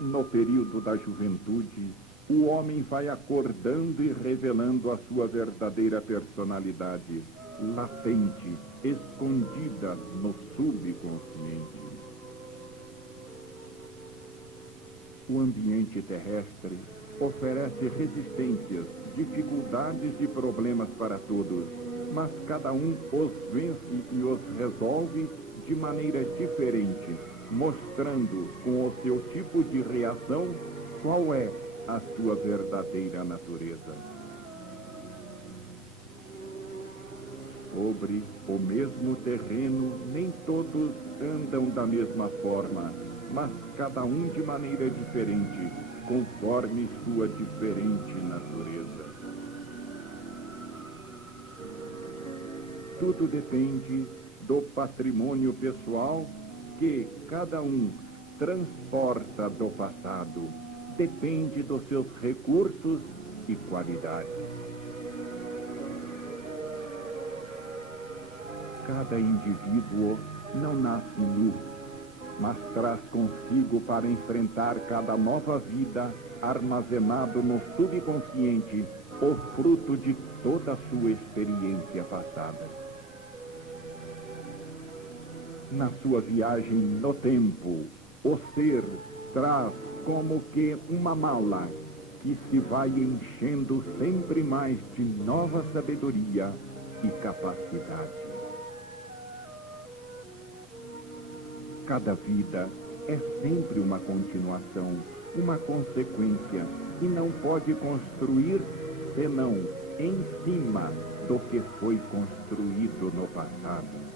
No período da juventude, o homem vai acordando e revelando a sua verdadeira personalidade, latente, escondida no subconsciente. O ambiente terrestre oferece resistências, dificuldades e problemas para todos, mas cada um os vence e os resolve de maneira diferente, mostrando com o seu tipo de reação qual é a sua verdadeira natureza. Sobre o mesmo terreno, nem todos andam da mesma forma, mas cada um de maneira diferente, conforme sua diferente natureza. Tudo depende do patrimônio pessoal que cada um transporta do passado, depende dos seus recursos e qualidades. Cada indivíduo não nasce nu, mas traz consigo para enfrentar cada nova vida, armazenado no subconsciente, o fruto de toda a sua experiência passada. Na sua viagem no tempo, o ser traz como que uma mala que se vai enchendo sempre mais de nova sabedoria e capacidade. Cada vida é sempre uma continuação, uma consequência, e não pode construir senão em cima do que foi construído no passado.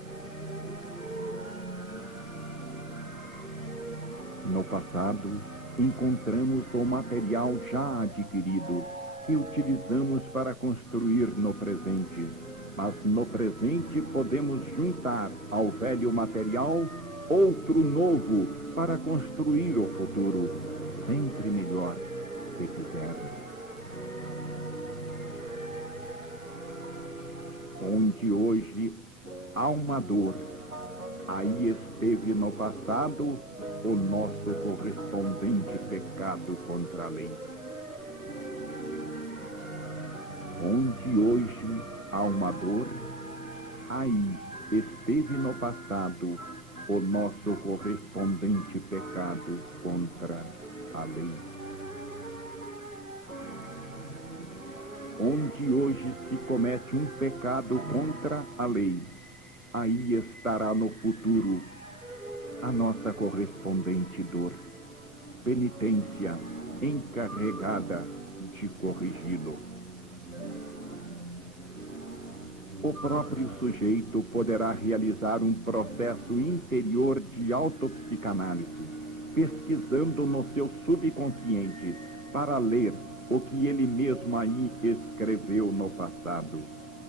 No passado, encontramos o material já adquirido que utilizamos para construir no presente, mas no presente podemos juntar ao velho material outro novo para construir o futuro, sempre melhor, se quisermos. Onde hoje há uma dor, aí esteve no passado o nosso correspondente pecado contra a lei. Onde hoje há uma dor, aí esteve no passado o nosso correspondente pecado contra a lei. Onde hoje se comete um pecado contra a lei, aí estará no futuro a nossa correspondente dor, penitência encarregada de corrigi-lo. O próprio sujeito poderá realizar um processo interior de autopsicanálise, pesquisando no seu subconsciente para ler o que ele mesmo aí escreveu no passado.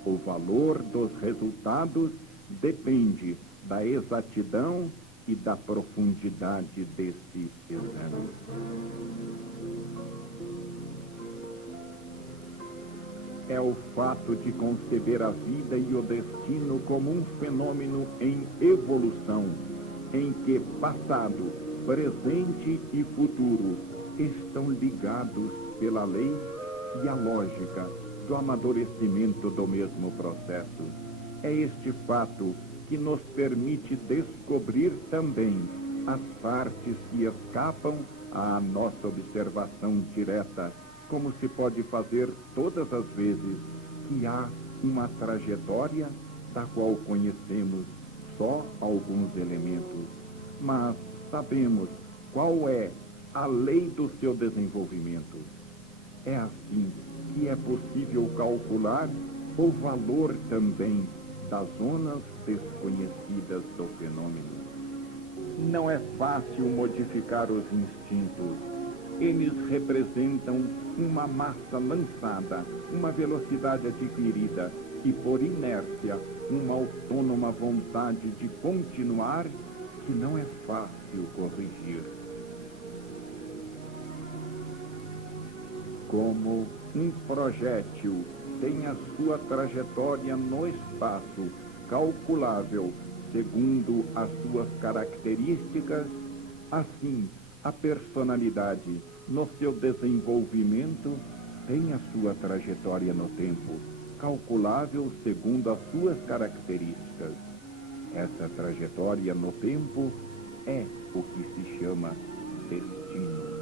O valor dos resultados depende da exatidão e da profundidade desse exame. É o fato de conceber a vida e o destino como um fenômeno em evolução, em que passado, presente e futuro estão ligados pela lei e a lógica do amadurecimento do mesmo processo. É este fato que nos permite descobrir também as partes que escapam à nossa observação direta, como se pode fazer todas as vezes que há uma trajetória da qual conhecemos só alguns elementos, mas sabemos qual é a lei do seu desenvolvimento. É assim que é possível calcular o valor também das zonas desconhecidas do fenômeno. Não é fácil modificar os instintos. Eles representam uma massa lançada, uma velocidade adquirida e, por inércia, uma autônoma vontade de continuar que não é fácil corrigir. Como um projétil tem a sua trajetória no espaço calculável segundo as suas características, assim A personalidade, no seu desenvolvimento, tem a sua trajetória no tempo, calculável segundo as suas características. Essa trajetória no tempo é o que se chama destino.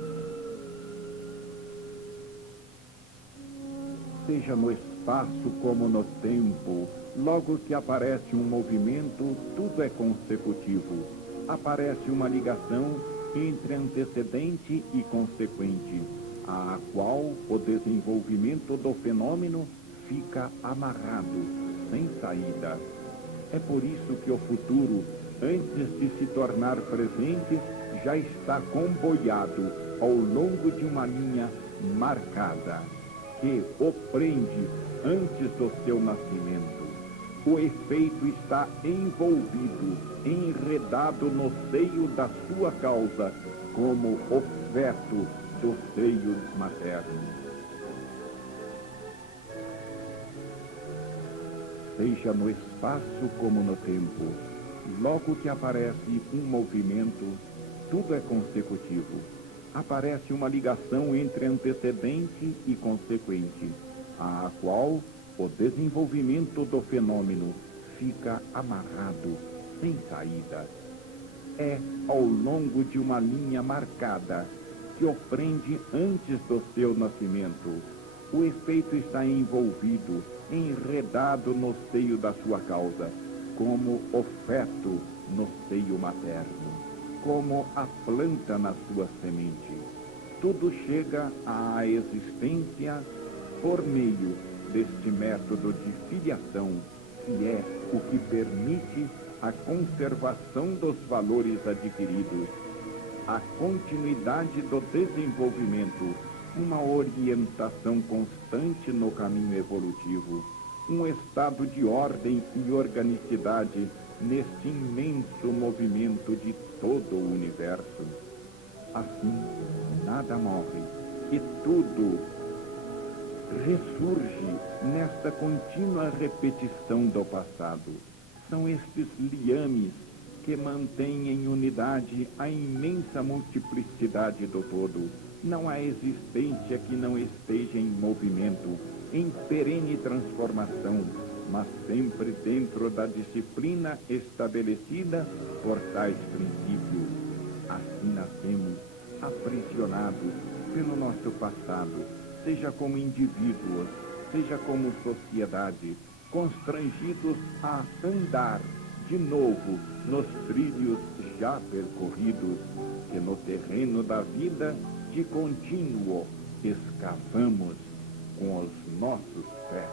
Seja no espaço como no tempo, logo que aparece um movimento, tudo é consecutivo. Aparece uma ligação entre antecedente e consequente, à qual o desenvolvimento do fenômeno fica amarrado, sem saída. É por isso que o futuro, antes de se tornar presente, já está comboiado ao longo de uma linha marcada, que o prende antes do seu nascimento. O efeito está envolvido, enredado no seio da sua causa, como o feto do seio materno. Seja no espaço como no tempo, logo que aparece um movimento, tudo é consecutivo. Aparece uma ligação entre antecedente e consequente, à qual o desenvolvimento do fenômeno fica amarrado, sem saída. É ao longo de uma linha marcada, que o prende antes do seu nascimento. O efeito está envolvido, enredado no seio da sua causa, como o feto no seio materno, como a planta na sua semente. Tudo chega à existência por meio deste método de filiação, que é o que permite a conservação dos valores adquiridos, a continuidade do desenvolvimento, uma orientação constante no caminho evolutivo, um estado de ordem e organicidade neste imenso movimento de todo o universo. Assim, nada morre e tudo ressurge nesta contínua repetição do passado. São estes liames que mantêm em unidade a imensa multiplicidade do todo. Não há existência que não esteja em movimento, em perene transformação, mas sempre dentro da disciplina estabelecida por tais princípios. Assim nascemos, aprisionados pelo nosso passado, seja como indivíduos, seja como sociedade, constrangidos a andar de novo nos trilhos já percorridos, que no terreno da vida de contínuo escavamos com os nossos pés.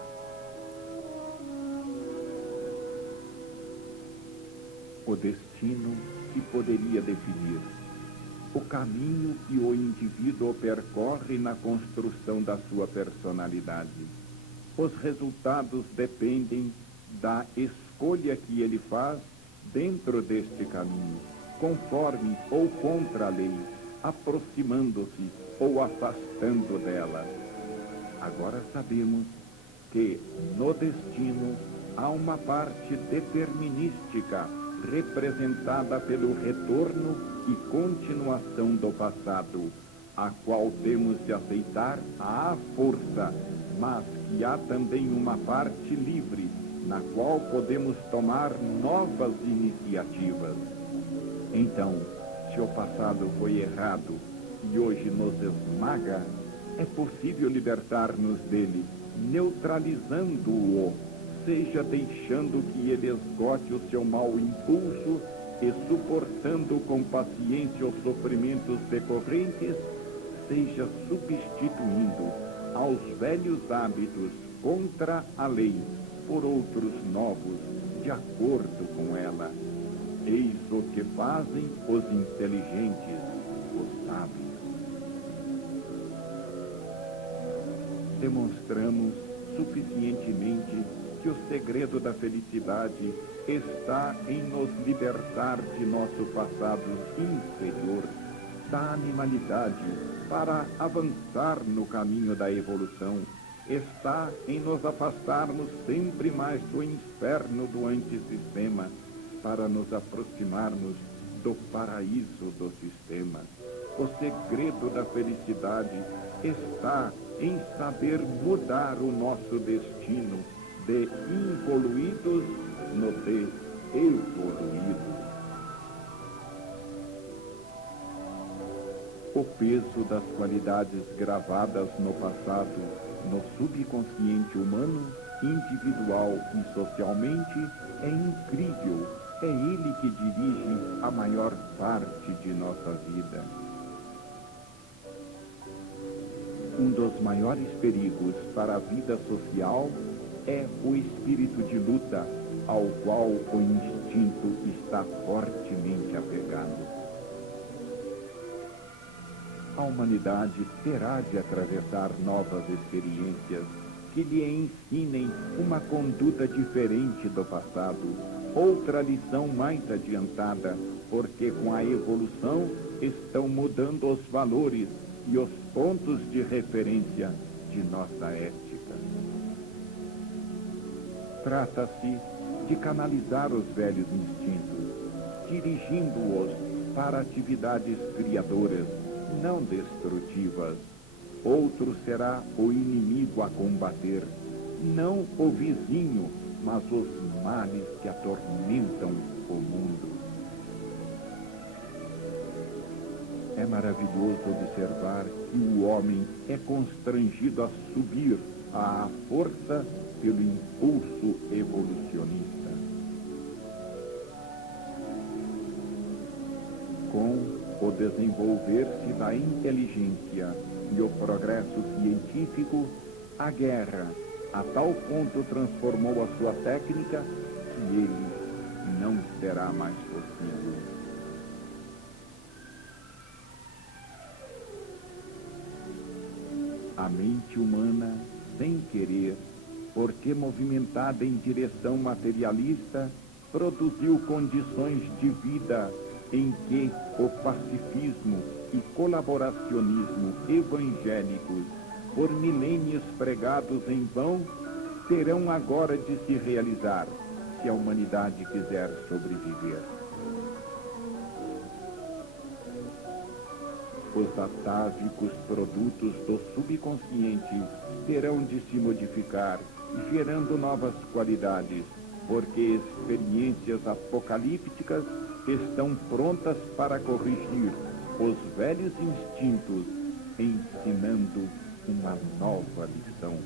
O destino se poderia definir, o caminho que o indivíduo percorre na construção da sua personalidade. Os resultados dependem da escolha que ele faz dentro deste caminho, conforme ou contra a lei, aproximando-se ou afastando dela. Agora sabemos que no destino há uma parte determinística representada pelo retorno e continuação do passado, a qual temos de aceitar à força, mas que há também uma parte livre, na qual podemos tomar novas iniciativas. Então, se o passado foi errado e hoje nos esmaga, é possível libertar-nos dele, neutralizando-o, seja deixando que ele esgote o seu mau impulso e suportando com paciência os sofrimentos decorrentes, seja substituindo aos velhos hábitos contra a lei por outros novos, de acordo com ela. Eis o que fazem os inteligentes, os sábios. Demonstramos suficientemente que o segredo da felicidade está em nos libertar de nosso passado inferior, da animalidade, para avançar no caminho da evolução. Está em nos afastarmos sempre mais do inferno do antissistema, para nos aproximarmos do paraíso do sistema. O segredo da felicidade está em saber mudar o nosso destino de involuídos no de evoluídos. O peso das qualidades gravadas no passado, no subconsciente humano, individual e socialmente, é incrível. É ele que dirige a maior parte de nossa vida. Um dos maiores perigos para a vida social é o espírito de luta, ao qual o instinto está fortemente apegado. A humanidade terá de atravessar novas experiências que lhe ensinem uma conduta diferente do passado, outra lição mais adiantada, porque com a evolução estão mudando os valores e os pontos de referência de nossa ética. Trata-se de canalizar os velhos instintos, dirigindo-os para atividades criadoras, não destrutivas. Outro será o inimigo a combater, não o vizinho, mas os males que atormentam o mundo. É maravilhoso observar que o homem é constrangido a subir à força pelo impulso evolucionista. Com o desenvolver-se da inteligência e o progresso científico, a guerra a tal ponto transformou a sua técnica que ele não será mais possível. A mente humana, sem querer, porque movimentada em direção materialista, produziu condições de vida em que o pacifismo e colaboracionismo evangélicos, por milênios pregados em vão, terão agora de se realizar, se a humanidade quiser sobreviver. Os atávicos produtos do subconsciente terão de se modificar, gerando novas qualidades, porque experiências apocalípticas estão prontas para corrigir os velhos instintos, ensinando uma nova lição.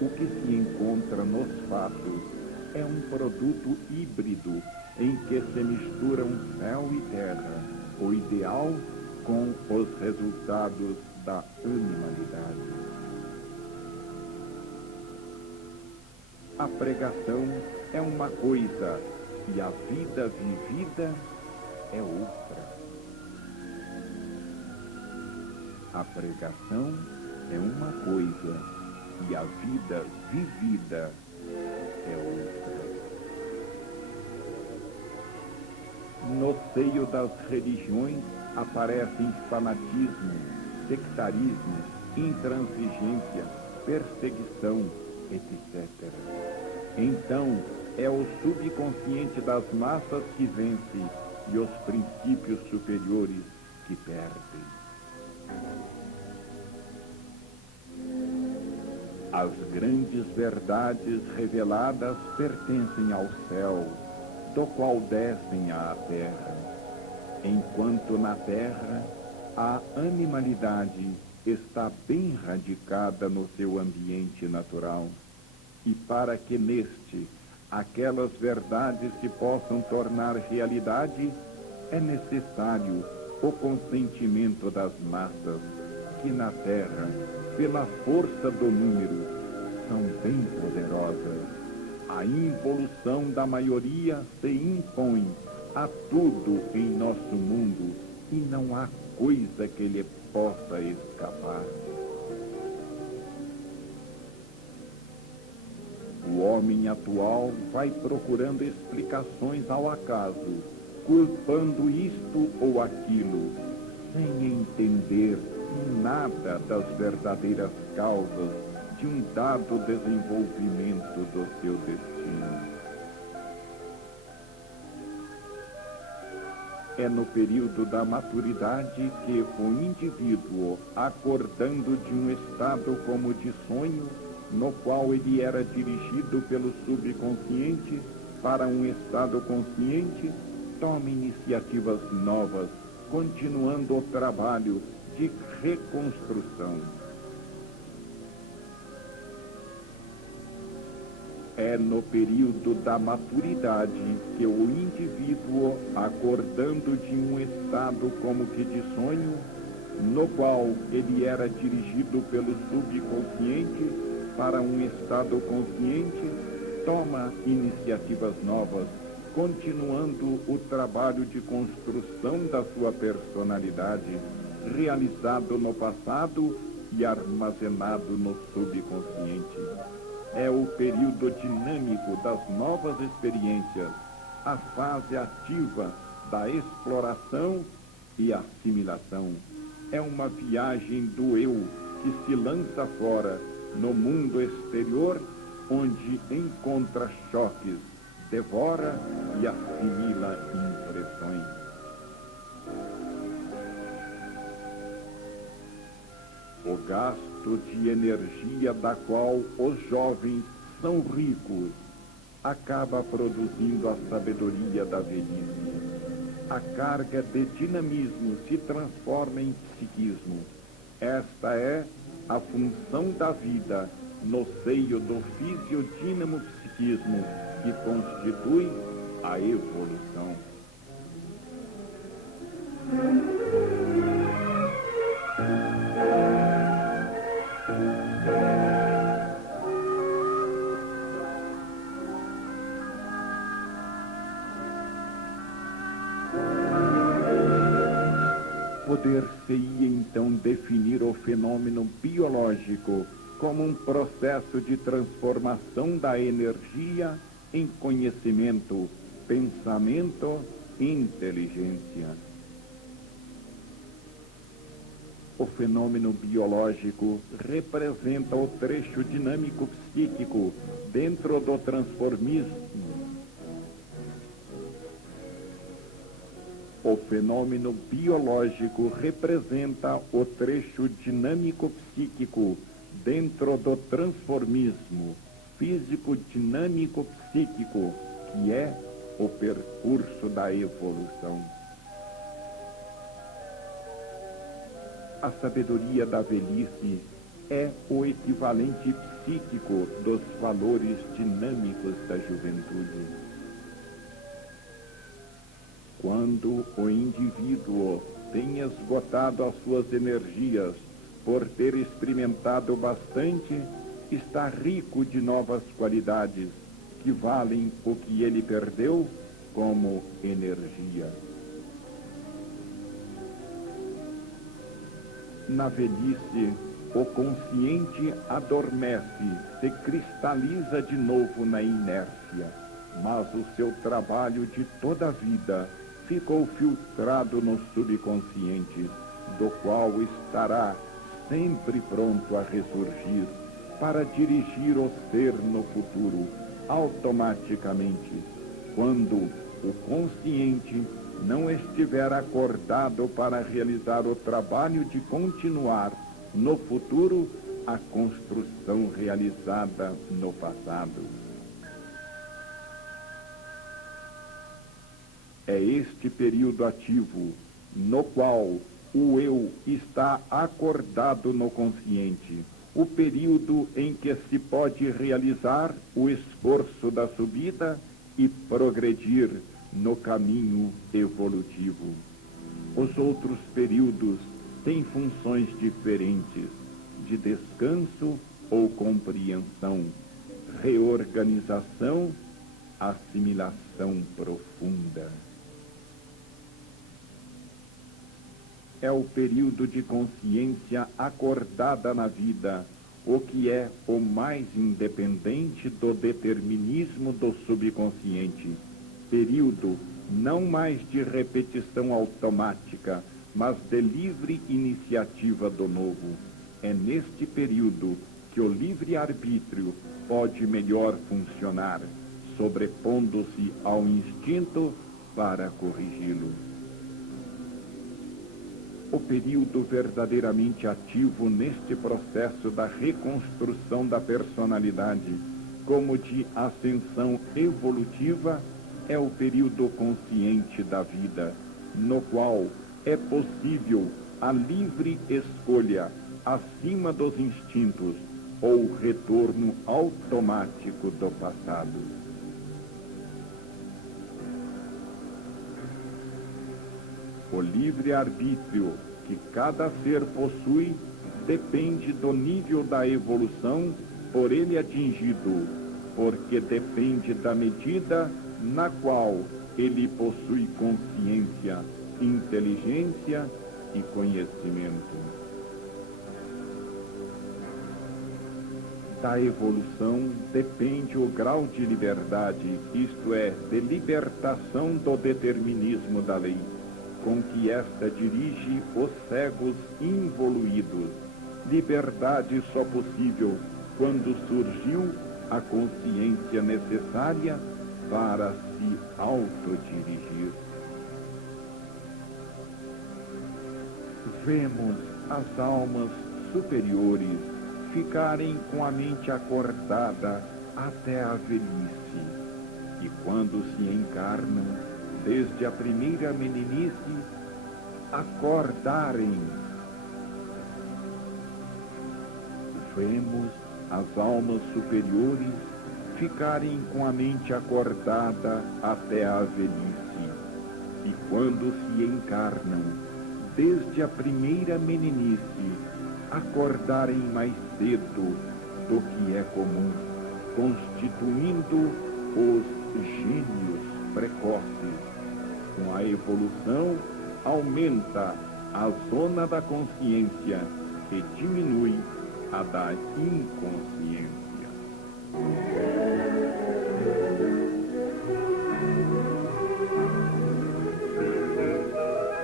O que se encontra nos fatos é um produto híbrido em que se misturam céu e terra, o ideal com os resultados da animalidade. A pregação é uma coisa e a vida vivida é outra. A pregação é uma coisa e a vida vivida é outra. No seio das religiões aparecem fanatismo, sectarismo, intransigência, perseguição, etc. Então, é o subconsciente das massas que vence e os princípios superiores que perdem. As grandes verdades reveladas pertencem ao céu, do qual descem à terra, enquanto na terra a animalidade está bem radicada no seu ambiente natural, e para que neste aquelas verdades se possam tornar realidade, é necessário o consentimento das massas, que na terra, pela força do número, são bem poderosas. A involução da maioria se impõe a tudo em nosso mundo e não há coisa que lhe possa escapar. O homem atual vai procurando explicações ao acaso, culpando isto ou aquilo, sem entender nada das verdadeiras causas de um dado desenvolvimento do seu destino. É no período da maturidade que o indivíduo, acordando de um estado como de sonho, no qual ele era dirigido pelo subconsciente para um estado consciente, toma iniciativas novas, continuando o trabalho de reconstrução. É no período da maturidade que o indivíduo, acordando de um estado como que de sonho, no qual ele era dirigido pelo subconsciente para um estado consciente, toma iniciativas novas, continuando o trabalho de construção da sua personalidade, realizado no passado e armazenado no subconsciente. É o período dinâmico das novas experiências, a fase ativa da exploração e assimilação. É uma viagem do eu que se lança fora no mundo exterior, onde encontra choques, devora e assimila impressões. O gasto de energia da qual os jovens são ricos acaba produzindo a sabedoria da velhice. A carga de dinamismo se transforma em psiquismo. Esta é a função da vida no seio do fisiodinamo-psiquismo, que constitui a evolução. Poder-se-ia então definir o fenômeno biológico como um processo de transformação da energia em conhecimento, pensamento e inteligência. O fenômeno biológico representa o trecho dinâmico psíquico dentro do transformismo. O fenômeno biológico representa o trecho dinâmico psíquico dentro do transformismo físico-dinâmico psíquico, que é o percurso da evolução. A sabedoria da velhice é o equivalente psíquico dos valores dinâmicos da juventude. Quando o indivíduo tem esgotado as suas energias por ter experimentado bastante, está rico de novas qualidades que valem o que ele perdeu como energia. Na velhice, o consciente adormece, se cristaliza de novo na inércia, mas o seu trabalho de toda a vida ficou filtrado no subconsciente, do qual estará sempre pronto a ressurgir para dirigir o ser no futuro, automaticamente, quando o consciente não estiver acordado para realizar o trabalho de continuar no futuro a construção realizada no passado. É este período ativo, no qual o eu está acordado no consciente, o período em que se pode realizar o esforço da subida e progredir no caminho evolutivo. Os outros períodos têm funções diferentes, de descanso ou compreensão, reorganização, assimilação profunda. É o período de consciência acordada na vida, o que é o mais independente do determinismo do subconsciente. Período não mais de repetição automática, mas de livre iniciativa do novo. É neste período que o livre-arbítrio pode melhor funcionar, sobrepondo-se ao instinto para corrigi-lo. o período verdadeiramente ativo neste processo da reconstrução da personalidade, como de ascensão evolutiva, é o período consciente da vida, no qual é possível a livre escolha acima dos instintos ou retorno automático do passado. O livre-arbítrio que cada ser possui depende do nível da evolução por ele atingido, porque depende da medida na qual ele possui consciência, inteligência e conhecimento. Da evolução depende o grau de liberdade, isto é, de libertação do determinismo da lei, com que esta dirige os cegos involuídos. Liberdade só possível quando surgiu a consciência necessária para se autodirigir. Vemos as almas superiores ficarem com a mente acordada até a velhice, e quando se encarnam, desde a primeira meninice, acordarem. Vemos as almas superiores ficarem com a mente acordada até a velhice, e quando se encarnam, desde a primeira meninice, acordarem mais cedo do que é comum, constituindo os gênios precoces. Com a evolução, aumenta a zona da consciência e diminui a da inconsciência.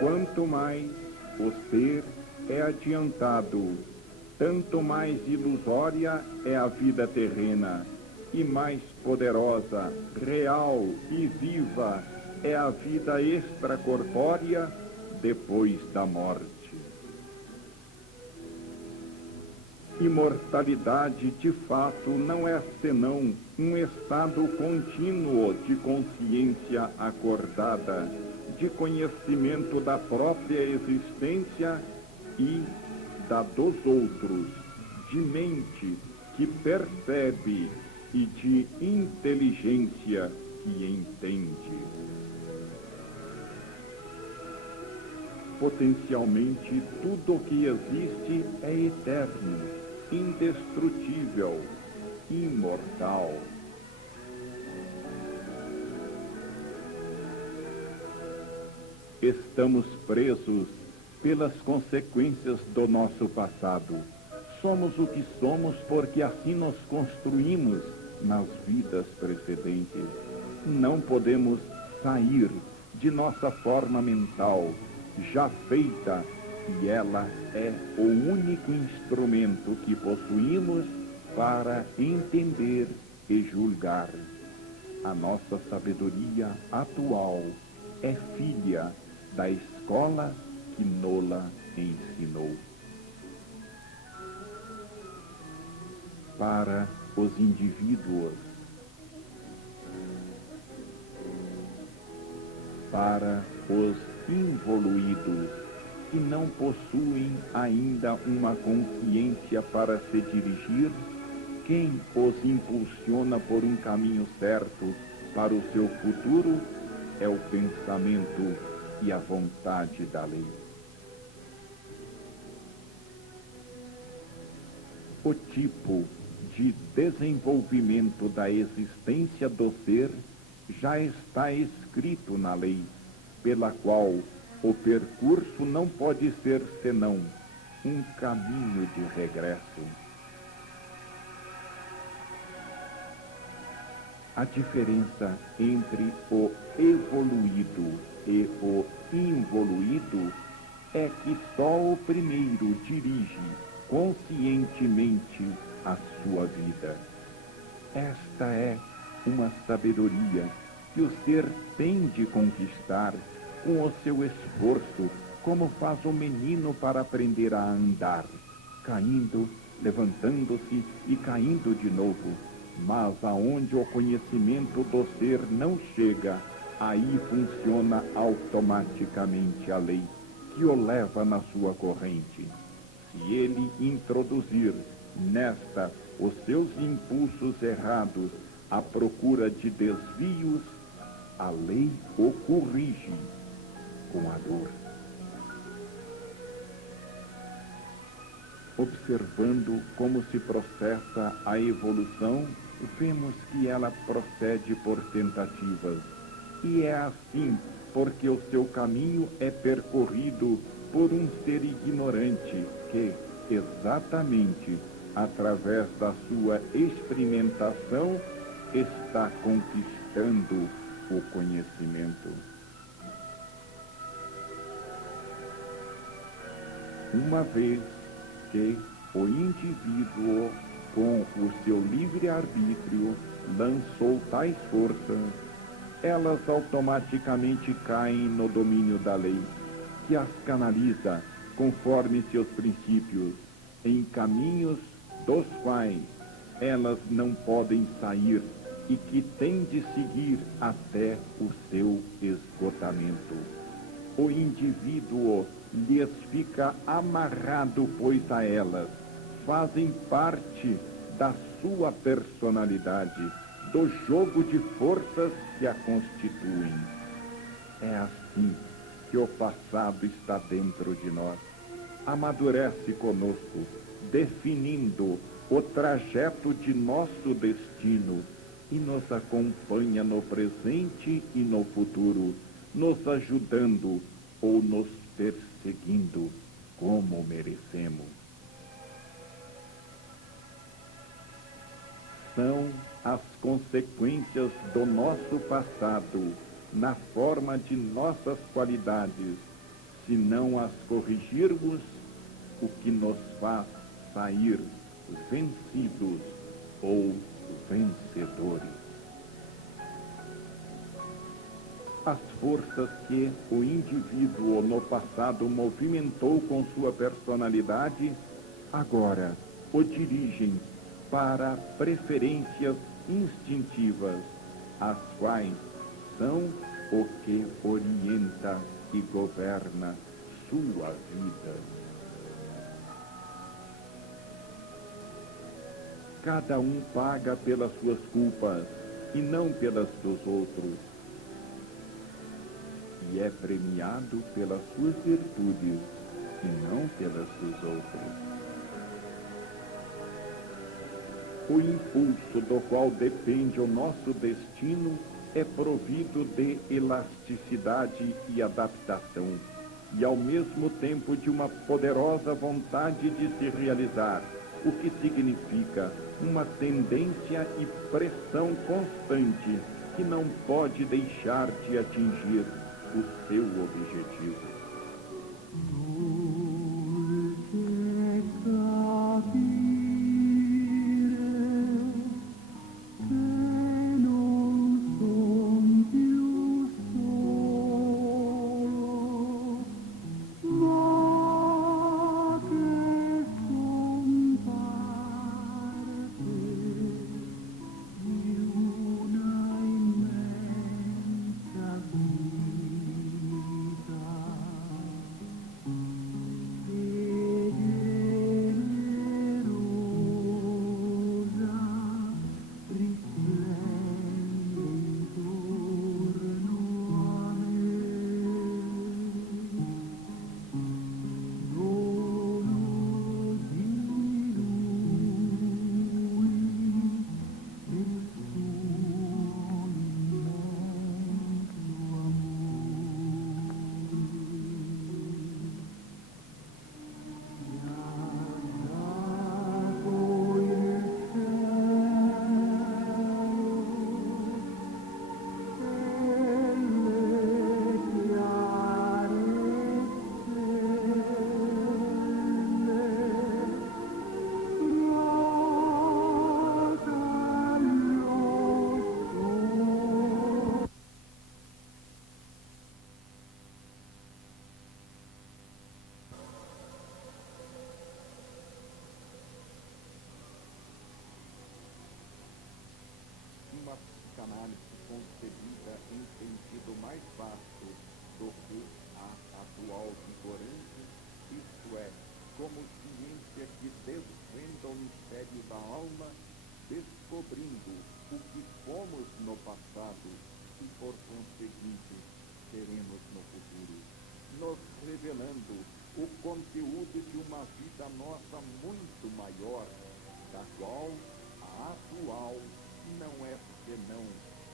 Quanto mais o ser é adiantado, tanto mais ilusória é a vida terrena, e mais poderosa, real e viva é a vida extracorpórea depois da morte. Imortalidade, de fato, não é senão um estado contínuo de consciência acordada, de conhecimento da própria existência e da dos outros, de mente que percebe e de inteligência que entende. Potencialmente, tudo o que existe é eterno, indestrutível, imortal. Estamos presos pelas consequências do nosso passado. Somos o que somos porque assim nos construímos nas vidas precedentes. Não podemos sair de nossa forma mental, já feita, e ela é o único instrumento que possuímos para entender e julgar. A nossa sabedoria atual é filha da escola que nola ensinou. Para os indivíduos, para os involuídos que não possuem ainda uma consciência para se dirigir, quem os impulsiona por um caminho certo para o seu futuro é o pensamento e a vontade da lei. O tipo de desenvolvimento da existência do ser já está escrito na lei, pela qual o percurso não pode ser senão um caminho de regresso. A diferença entre o evoluído e o involuído é que só o primeiro dirige conscientemente a sua vida. Esta é uma sabedoria que o ser tem de conquistar com o seu esforço como faz o menino para aprender a andar, caindo, levantando-se e caindo de novo. Mas aonde o conhecimento do ser não chega, aí funciona automaticamente a lei, que o leva na sua corrente. Se ele introduzir nesta os seus impulsos errados à procura de desvios, a lei o corrige com a dor. Observando como se processa a evolução, vemos que ela procede por tentativas. E é assim porque o seu caminho é percorrido por um ser ignorante que, exatamente através da sua experimentação, está conquistando o conhecimento. Uma vez que o indivíduo, com o seu livre-arbítrio, lançou tais forças, elas automaticamente caem no domínio da lei, que as canaliza, conforme seus princípios, em caminhos dos quais elas não podem sair e que têm de seguir até o seu esgotamento. O indivíduo lhes fica amarrado, pois a elas fazem parte da sua personalidade, do jogo de forças que a constituem. É assim que o passado está dentro de nós, amadurece conosco, definindo o trajeto de nosso destino e nos acompanha no presente e no futuro, nos ajudando ou nos perseguindo como merecemos. São as consequências do nosso passado na forma de nossas qualidades, se não as corrigirmos, o que nos faz sair vencidos ou vencedores. As forças que o indivíduo no passado movimentou com sua personalidade, agora o dirigem para preferências instintivas, as quais são o que orienta e governa sua vida. Cada um paga pelas suas culpas e não pelas dos outros, e é premiado pelas suas virtudes e não pelas dos outros. O impulso do qual depende o nosso destino é provido de elasticidade e adaptação, e ao mesmo tempo de uma poderosa vontade de se realizar, o que significa uma tendência e pressão constante que não pode deixar de atingir o seu objetivo. psicanálise concebida em sentido mais vasto do que a atual vigorante, isto é, como ciência que desvenda o mistério da alma, descobrindo o que fomos no passado e, por conseguinte, seremos no futuro, nos revelando o conteúdo de uma vida nossa muito maior, da qual a atual não é senão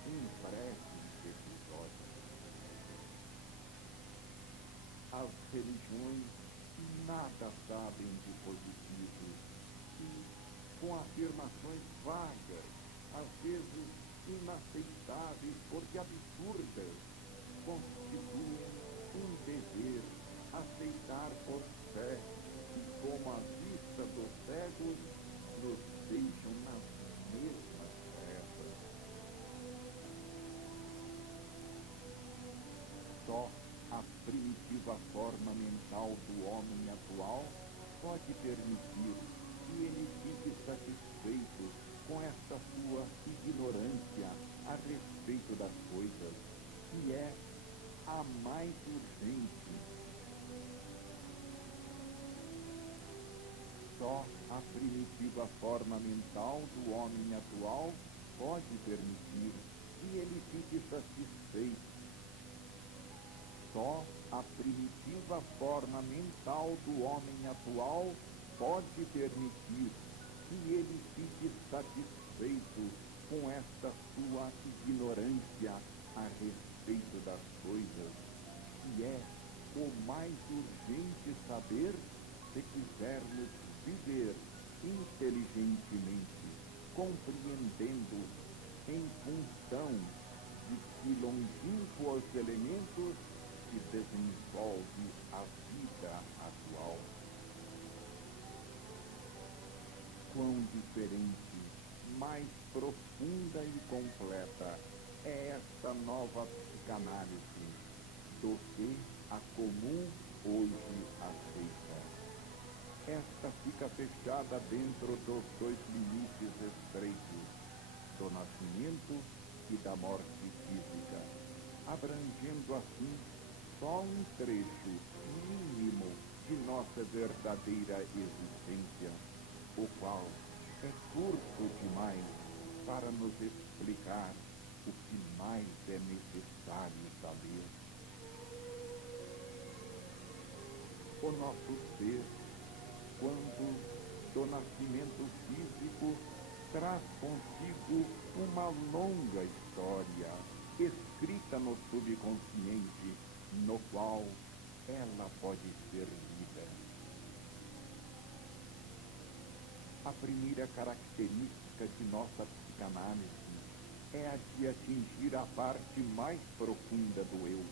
um breve episódio. As religiões nada sabem de positivo e, com afirmações vagas, às vezes inaceitáveis porque absurdas, constituem um dever aceitar por fé e, como a vista dos cegos, nos deixam nas mesmas trevas. Só a primitiva forma mental do homem atual pode permitir que ele fique satisfeito com esta sua ignorância a respeito das coisas, que é a mais urgente. Só a primitiva forma mental do homem atual pode permitir que ele fique satisfeito. Só a primitiva forma mental do homem atual pode permitir que ele fique satisfeito com esta sua ignorância a respeito das coisas, que é o mais urgente saber se quisermos viver inteligentemente, compreendendo em função de que longínquos elementos que desenvolve a vida atual. Quão diferente, mais profunda e completa é esta nova psicanálise do que a comum hoje aceita. Esta fica fechada dentro dos dois limites estreitos, do nascimento e da morte física, abrangendo assim só um trecho mínimo de nossa verdadeira existência, o qual é curto demais para nos explicar o que mais é necessário saber. O nosso ser, quando do nascimento físico, traz consigo uma longa história, escrita no subconsciente, no qual ela pode ser lida. A primeira característica de nossa psicanálise é a de atingir a parte mais profunda do eu,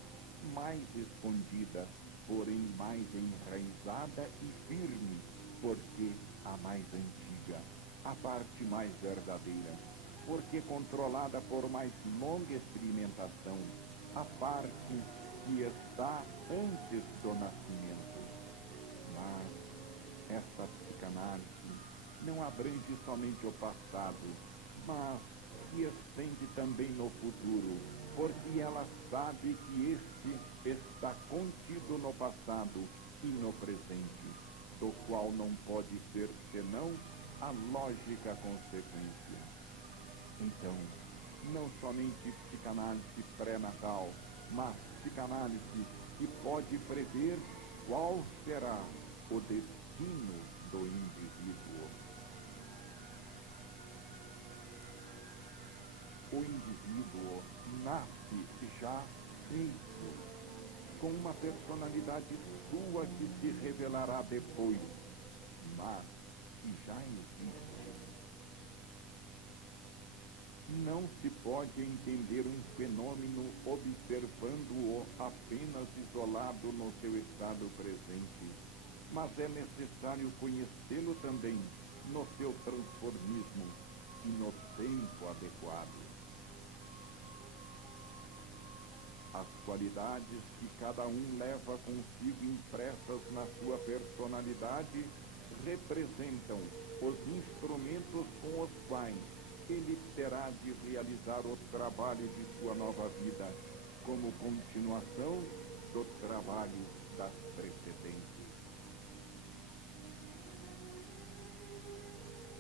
mais escondida, porém mais enraizada e firme, porque a mais antiga, a parte mais verdadeira, porque controlada por mais longa experimentação, a parte que está antes do nascimento. Mas esta psicanálise não abrange somente o passado, mas se estende também no futuro, porque ela sabe que este está contido no passado e no presente, do qual não pode ser senão a lógica consequência. Então, não somente psicanálise pré-natal, mas psicanálise que pode prever qual será o destino do indivíduo. O indivíduo nasce já feito, com uma personalidade sua que se revelará depois, mas que já existe. Não se pode entender um fenômeno observando-o apenas isolado no seu estado presente, mas é necessário conhecê-lo também no seu transformismo e no tempo adequado. As qualidades que cada um leva consigo impressas na sua personalidade representam os instrumentos com os quais ele terá de realizar o trabalho de sua nova vida como continuação do trabalho das precedentes.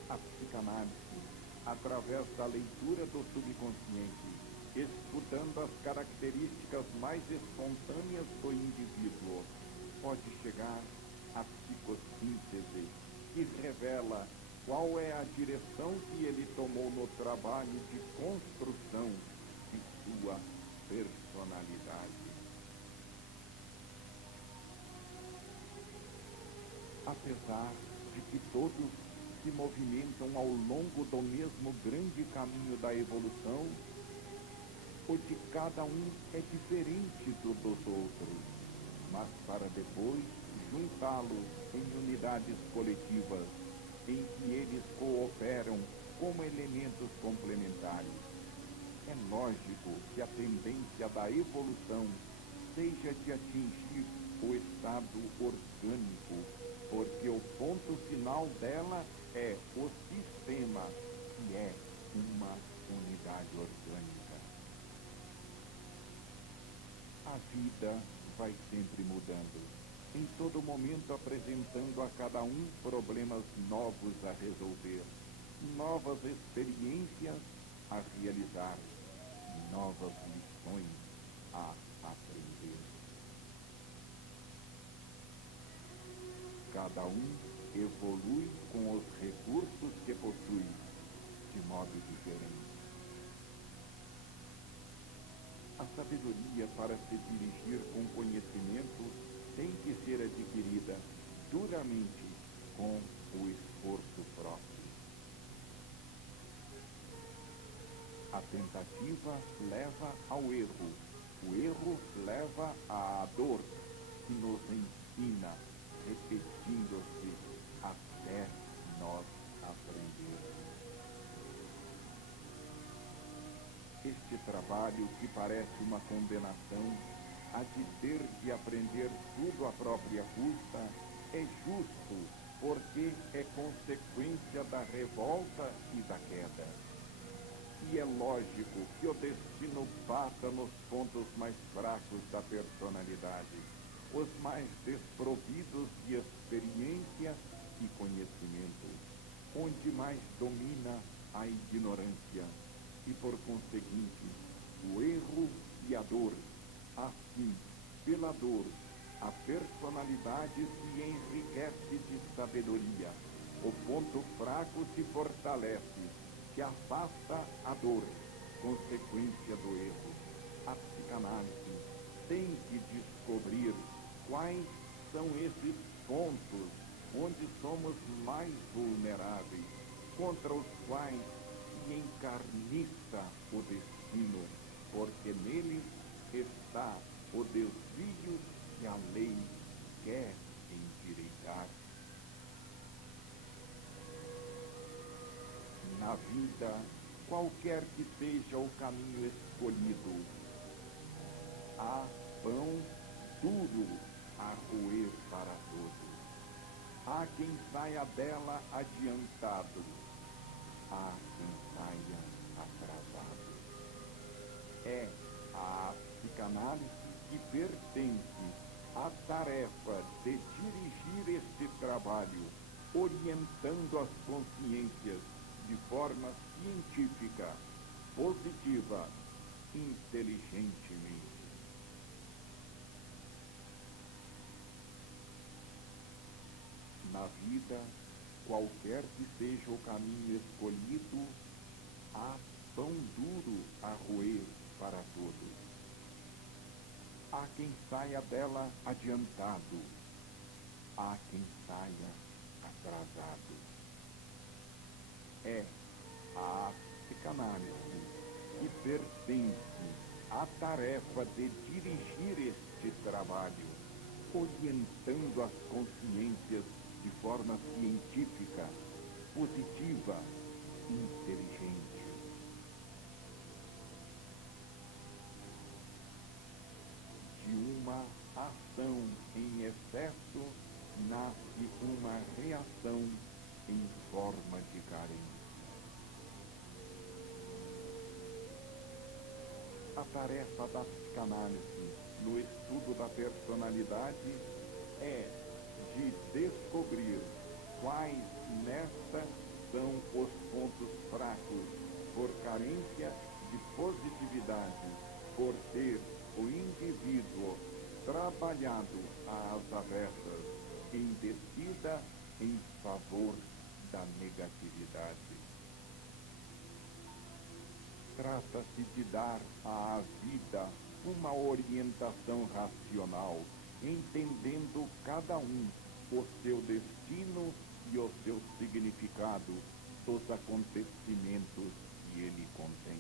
A psicanálise, através da leitura do subconsciente, estudando as características mais espontâneas do indivíduo, pode chegar à psicossíntese, que revela qual é a direção que ele tomou no trabalho de construção de sua personalidade. Apesar de que todos se movimentam ao longo do mesmo grande caminho da evolução, o de cada um é diferente do dos outros, mas para depois juntá-los em unidades coletivas, em que eles cooperam como elementos complementares. É lógico que a tendência da evolução seja de atingir o estado orgânico, porque o ponto final dela é o sistema, que é uma unidade orgânica. A vida vai sempre mudando, em todo momento apresentando a cada um problemas novos a resolver, novas experiências a realizar, novas lições a aprender. Cada um evolui com os recursos que possui, de modo diferente. A sabedoria, para se dirigir com conhecimento, tem que ser adquirida duramente com o esforço próprio. A tentativa leva ao erro, o erro leva à dor, que nos ensina, repetindo-se até nós aprendermos. Este trabalho, que parece uma condenação, a de ter de aprender tudo à própria custa, é justo, porque é consequência da revolta e da queda. E é lógico que o destino bata nos pontos mais fracos da personalidade, os mais desprovidos de experiência e conhecimento, onde mais domina a ignorância e, por conseguinte, o erro e a dor. Assim, pela dor, a personalidade se enriquece de sabedoria, o ponto fraco se fortalece, se afasta a dor, consequência do erro. A psicanálise tem que descobrir quais são esses pontos onde somos mais vulneráveis, contra os quais se encarniça o destino, porque neles está o desvio que a lei quer endireitar. Na vida, qualquer que seja o caminho escolhido, há pão duro a roer para todos. Há quem saia dela adiantado, há quem saia atrasado. É a psicanálise que pertence à tarefa de dirigir este trabalho, orientando as consciências de forma científica, positiva, inteligentemente. Na vida, qualquer que seja o caminho escolhido, há pão duro a roer para todos. Há quem saia dela adiantado, há quem saia atrasado. É a psicanálise que pertence à tarefa de dirigir este trabalho, orientando as consciências de forma científica, positiva, inteligente. De uma ação em excesso nasce uma reação em forma de carência. A tarefa da psicanálise no estudo da personalidade é de descobrir quais nesta são os pontos fracos por carência de positividade, por ter o indivíduo trabalhado às avessas, em descida em favor da negatividade. Trata-se de dar à vida uma orientação racional, entendendo cada um o seu destino e o seu significado dos acontecimentos que ele contém.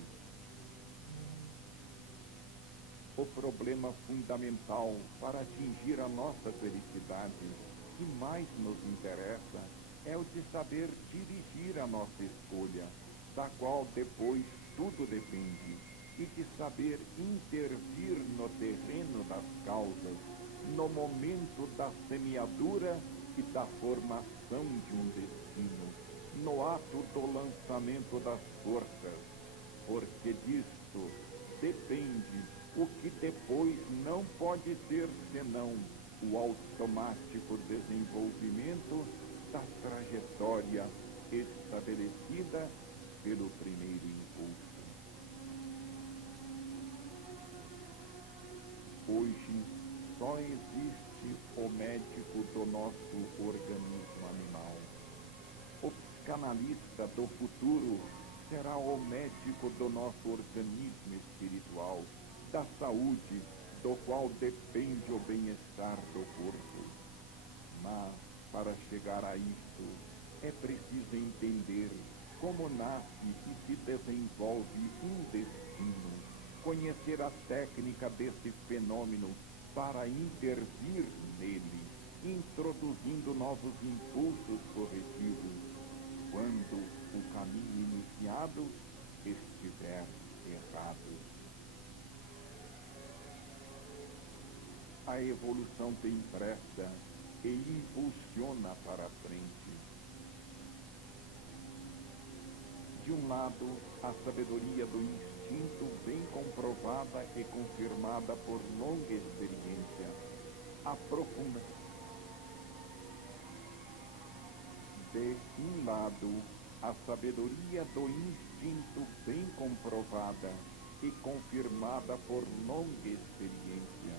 O problema fundamental para atingir a nossa felicidade, que mais nos interessa, é o de saber dirigir a nossa escolha, da qual depois tudo depende, e de saber intervir no terreno das causas, no momento da semeadura e da formação de um destino, no ato do lançamento das forças, porque disto depende o que depois não pode ser senão o automático desenvolvimento da trajetória estabelecida pelo primeiro impulso. Hoje só existe o médico do nosso organismo animal. O psicanalista do futuro será o médico do nosso organismo espiritual, da saúde, do qual depende o bem-estar do corpo. Mas, para chegar a isto, é preciso entender como nasce e se desenvolve um destino, conhecer a técnica desse fenômeno para intervir nele, introduzindo novos impulsos corretivos, quando o caminho iniciado estiver errado. A evolução tem pressa e impulsiona para a frente. De um lado, a sabedoria do instinto bem comprovada e confirmada por longa experiência, aprofunda. De um lado, a sabedoria do instinto bem comprovada e confirmada por longa experiência,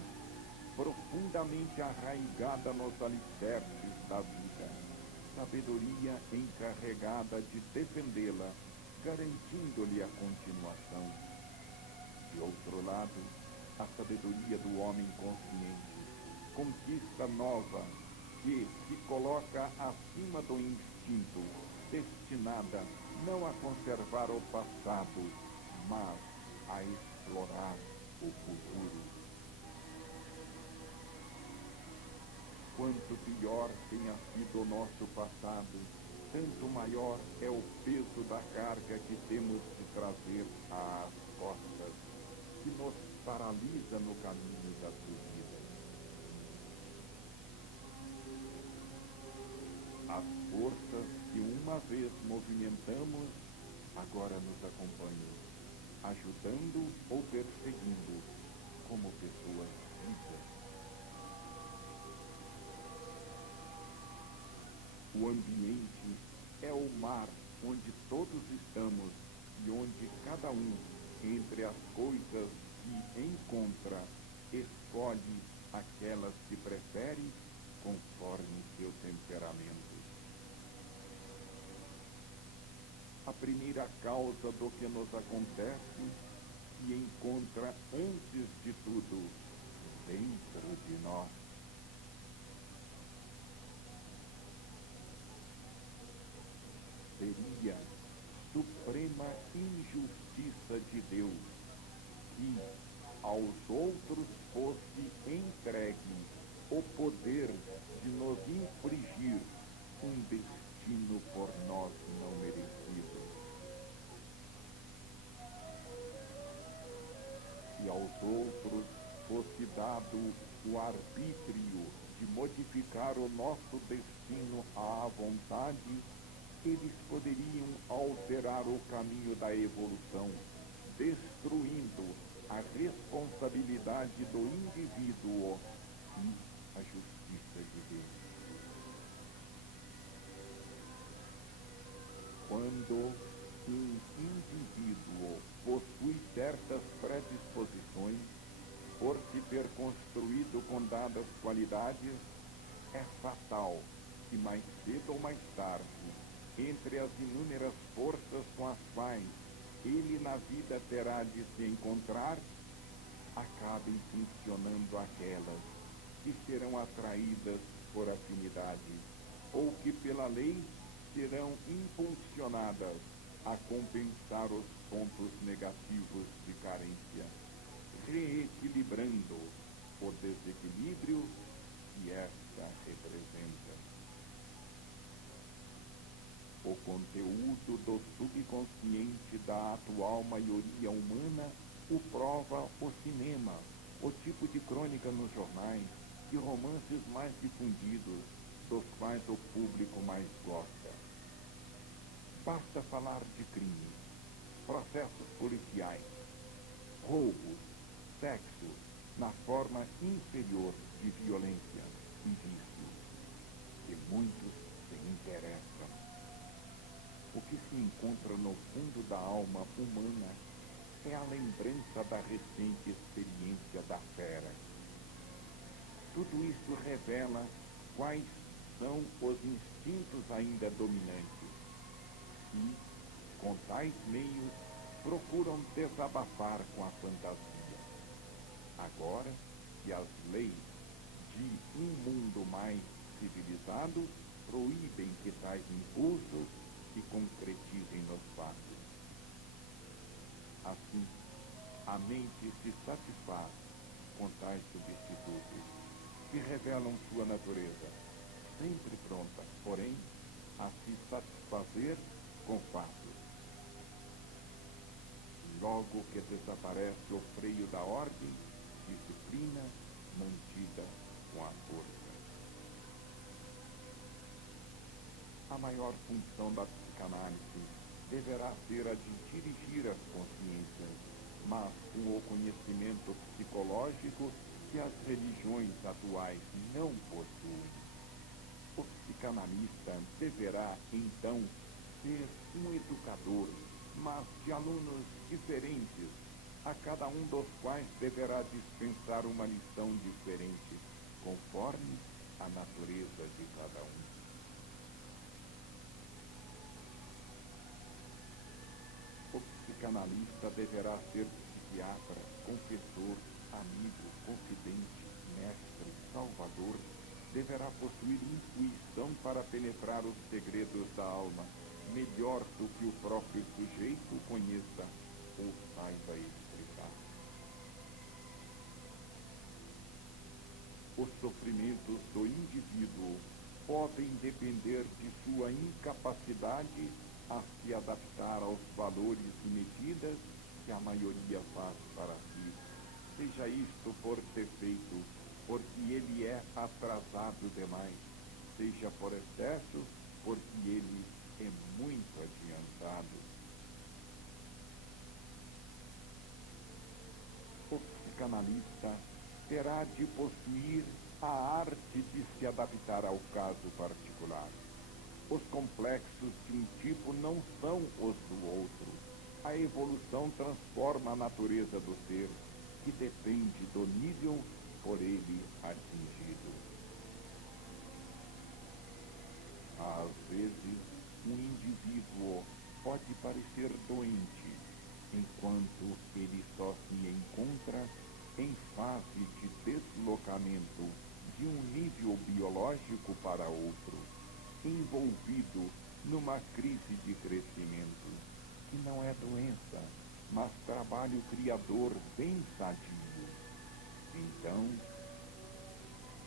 profundamente arraigada nos alicerces da vida, sabedoria encarregada de defendê-la, garantindo-lhe a continuação. De outro lado, a sabedoria do homem consciente, conquista nova, que se coloca acima do instinto, destinada não a conservar o passado, mas a explorar o futuro. Quanto pior tenha sido o nosso passado, tanto maior é o peso da carga que temos de trazer às costas, que nos paralisa no caminho da subida. As forças que uma vez movimentamos, agora nos acompanham, ajudando ou perseguindo, como pessoas vivas. O ambiente é o mar onde todos estamos e onde cada um, entre as coisas que encontra, escolhe aquelas que prefere conforme seu temperamento. A primeira causa do que nos acontece se encontra antes de tudo dentro de nós. Seria suprema injustiça de Deus que aos outros fosse entregue o poder de nos infligir um destino por nós não merecido. Se aos outros fosse dado o arbítrio de modificar o nosso destino à vontade, eles poderiam alterar o caminho da evolução, destruindo a responsabilidade do indivíduo e a justiça de Deus. Quando um indivíduo possui certas predisposições, por se ter construído com dadas qualidades, é fatal que mais cedo ou mais tarde, entre as inúmeras forças com as quais ele na vida terá de se encontrar, acabem funcionando aquelas que serão atraídas por afinidade, ou que pela lei serão impulsionadas a compensar os pontos negativos de carência, reequilibrando o desequilíbrio que esta representa. O conteúdo do subconsciente da atual maioria humana o prova o cinema, o tipo de crônica nos jornais e romances mais difundidos, dos quais o público mais gosta. Basta falar de crimes, processos policiais, roubos, sexo, na forma inferior de violência e vício, que muitos se interessam. O que se encontra no fundo da alma humana é a lembrança da recente experiência da fera. Tudo isso revela quais são os instintos ainda dominantes e, com tais meios, procuram desabafar com a fantasia. Agora que as leis de um mundo mais civilizado proíbem que tais impulsos se concretizem nos fatos. Assim, a mente se satisfaz com tais substitutos, que revelam sua natureza, sempre pronta, porém, a se satisfazer com fatos. Logo que desaparece o freio da ordem, disciplina mantida com a força. A maior função da psicanálise deverá ser a de dirigir as consciências, mas com o conhecimento psicológico que as religiões atuais não possuem. O psicanalista deverá, então, ser um educador, mas de alunos diferentes, a cada um dos quais deverá dispensar uma lição diferente, conforme a natureza de cada um. O psicanalista deverá ser psiquiatra, confessor, amigo, confidente, mestre, salvador, deverá possuir intuição para penetrar os segredos da alma, melhor do que o próprio sujeito conheça ou saiba explicar. Os sofrimentos do indivíduo podem depender de sua incapacidade a se adaptar aos valores e medidas que a maioria faz para si, seja isto por defeito, porque ele é atrasado demais, seja por excesso, porque ele é muito adiantado. O psicanalista terá de possuir a arte de se adaptar ao caso particular. Os complexos de um tipo não são os do outro. A evolução transforma a natureza do ser, que depende do nível por ele atingido. Às vezes, um indivíduo pode parecer doente, enquanto ele só se encontra em fase de deslocamento de um nível biológico para outro, envolvido numa crise de crescimento, que não é doença, mas trabalho criador bem sadio. Então,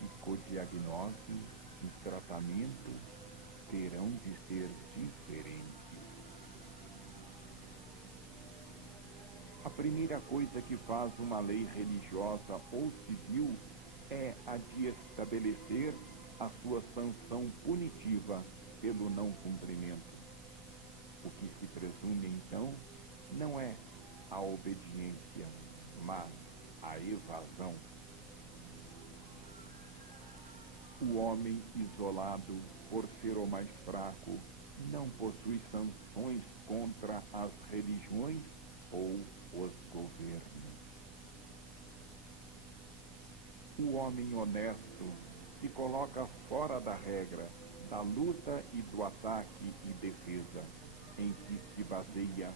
psicodiagnose e tratamento terão de ser diferentes. A primeira coisa que faz uma lei religiosa ou civil é a de estabelecer a sua sanção punitiva pelo não cumprimento. O que se presume, então, não é a obediência, mas a evasão. O homem isolado, por ser o mais fraco, não possui sanções contra as religiões ou os governos. O homem honesto se coloca fora da regra, da luta e do ataque e defesa, em que se baseia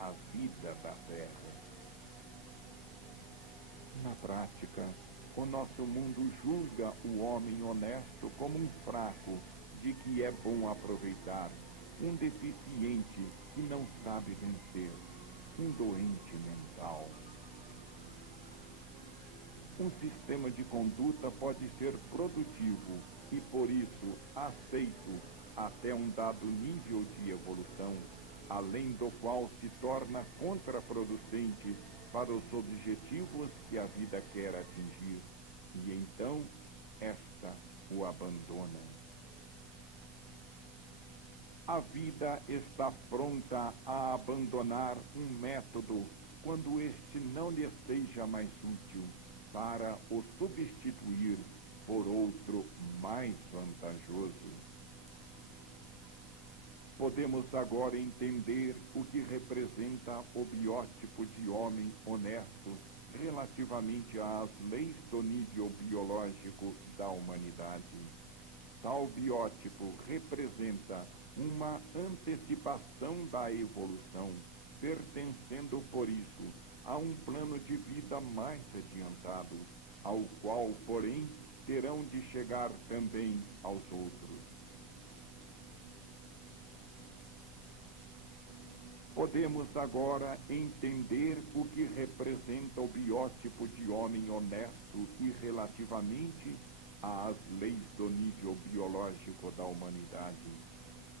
a vida da terra. Na prática, o nosso mundo julga o homem honesto como um fraco, de que é bom aproveitar, um deficiente que não sabe vencer, um doente mental. Um sistema de conduta pode ser produtivo e, por isso, aceito até um dado nível de evolução, além do qual se torna contraproducente para os objetivos que a vida quer atingir, e então esta o abandona. A vida está pronta a abandonar um método quando este não lhe seja mais útil, para o substituir por outro mais vantajoso. Podemos agora entender o que representa o biótipo de homem honesto relativamente às leis do nível biológico da humanidade. Tal biótipo representa uma antecipação da evolução, pertencendo, por isso, a um plano de vida mais adiantado, ao qual, porém, terão de chegar também aos outros. Podemos agora entender o que representa o biótipo de homem honesto e relativamente às leis do nível biológico da humanidade.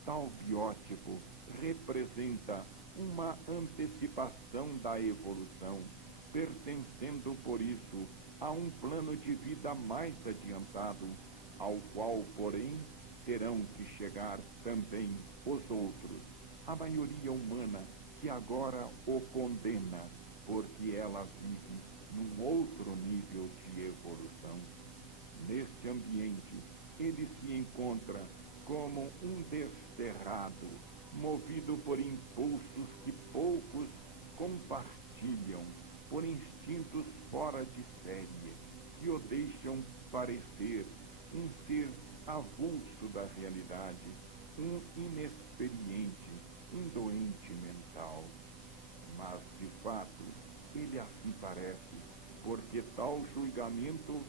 Tal biótipo representa uma antecipação da evolução, pertencendo, por isso, a um plano de vida mais adiantado, ao qual, porém, terão que chegar também os outros, a maioria humana que agora o condena, porque ela vive num outro nível de evolução. Neste ambiente, ele se encontra como um desterrado, movido por impulsos que poucos compartilham, por instintos fora de série, que o deixam parecer um ser avulso da realidade, um inexperiente, um doente mental. Mas, de fato, ele assim parece, porque tal julgamento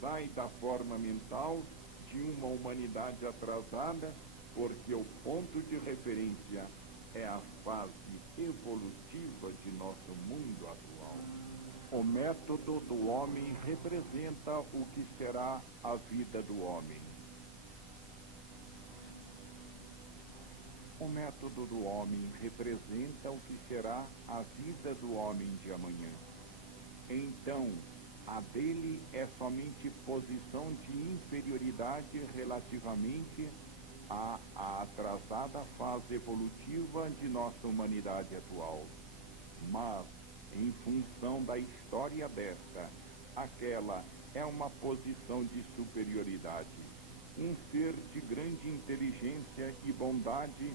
sai da forma mental de uma humanidade atrasada, porque o ponto de referência é a fase evolutiva de nosso mundo atual. O método do homem representa o que será a vida do homem. O método do homem representa o que será a vida do homem de amanhã. Então, a dele é somente posição de inferioridade relativamente à atrasada fase evolutiva de nossa humanidade atual. Mas, em função da história desta, aquela é uma posição de superioridade. Um ser de grande inteligência e bondade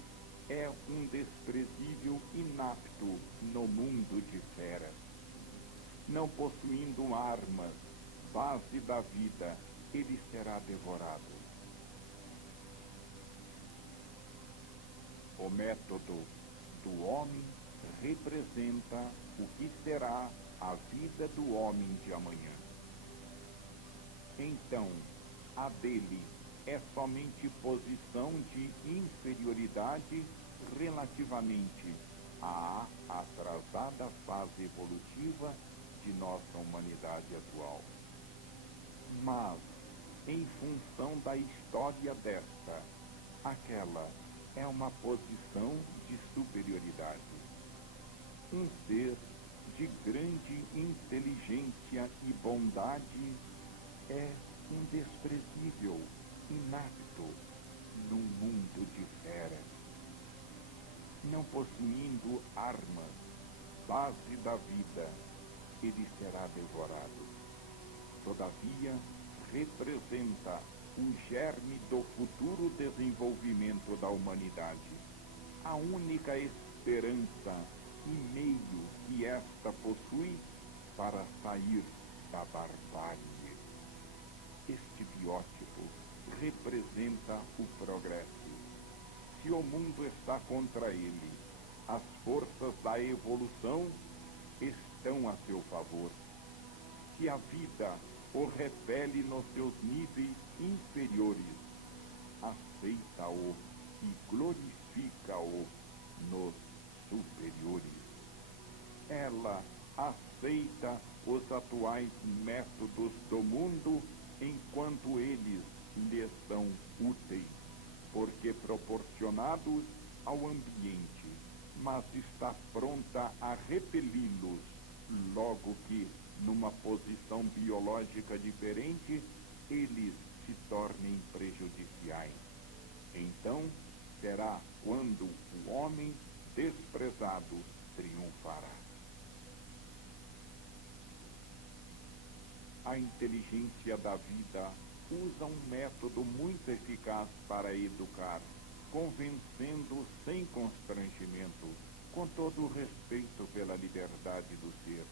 é um desprezível inapto no mundo de feras. Não possuindo armas, base da vida, ele será devorado. O método do homem representa o que será a vida do homem de amanhã. Então, a dele é somente posição de inferioridade relativamente à atrasada fase evolutiva de nossa humanidade atual. Mas, em função da história desta, aquela é uma posição de superioridade. Um ser de grande inteligência e bondade é um desprezível, inapto, num mundo de feras. Não possuindo armas, base da vida, ele será devorado. Todavia, representa o germe do futuro desenvolvimento da humanidade, a única esperança e meio que esta possui para sair da barbárie. Este biótipo representa o progresso. Se o mundo está contra ele, as forças da evolução estão a seu favor. Se a vida o repele nos seus níveis inferiores, aceita-o e glorifica-o nos superiores. Ela aceita os atuais métodos do mundo enquanto eles lhes são úteis, porque proporcionados ao ambiente, mas está pronta a repeli-los logo que, numa posição biológica diferente, eles se tornem prejudiciais. Então, será quando o homem desprezado triunfará. A inteligência da vida usa um método muito eficaz para educar, convencendo sem constrangimento, com todo o respeito pela liberdade do ser.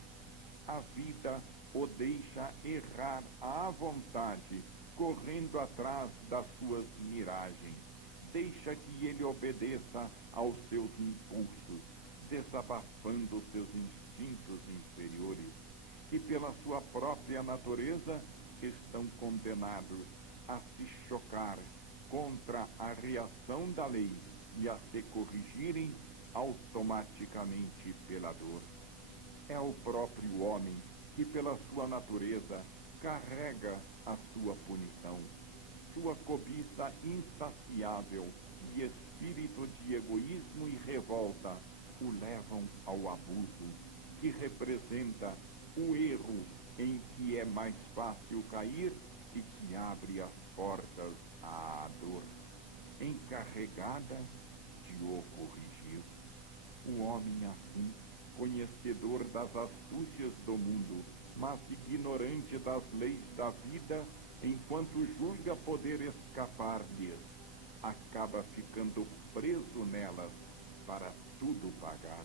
A vida o deixa errar à vontade, correndo atrás das suas miragens. Deixa que ele obedeça aos seus impulsos, desabafando seus instintos inferiores, que pela sua própria natureza estão condenados a se chocar contra a reação da lei e a se corrigirem automaticamente pela dor. É o próprio homem que, pela sua natureza, carrega a sua punição. Sua cobiça insaciável e espírito de egoísmo e revolta o levam ao abuso, que representa o erro em que é mais fácil cair e que abre as portas à dor, encarregada de o corrigir. O homem assim, conhecedor das astúcias do mundo, mas ignorante das leis da vida, enquanto julga poder escapar-lhes, acaba ficando preso nelas para tudo pagar.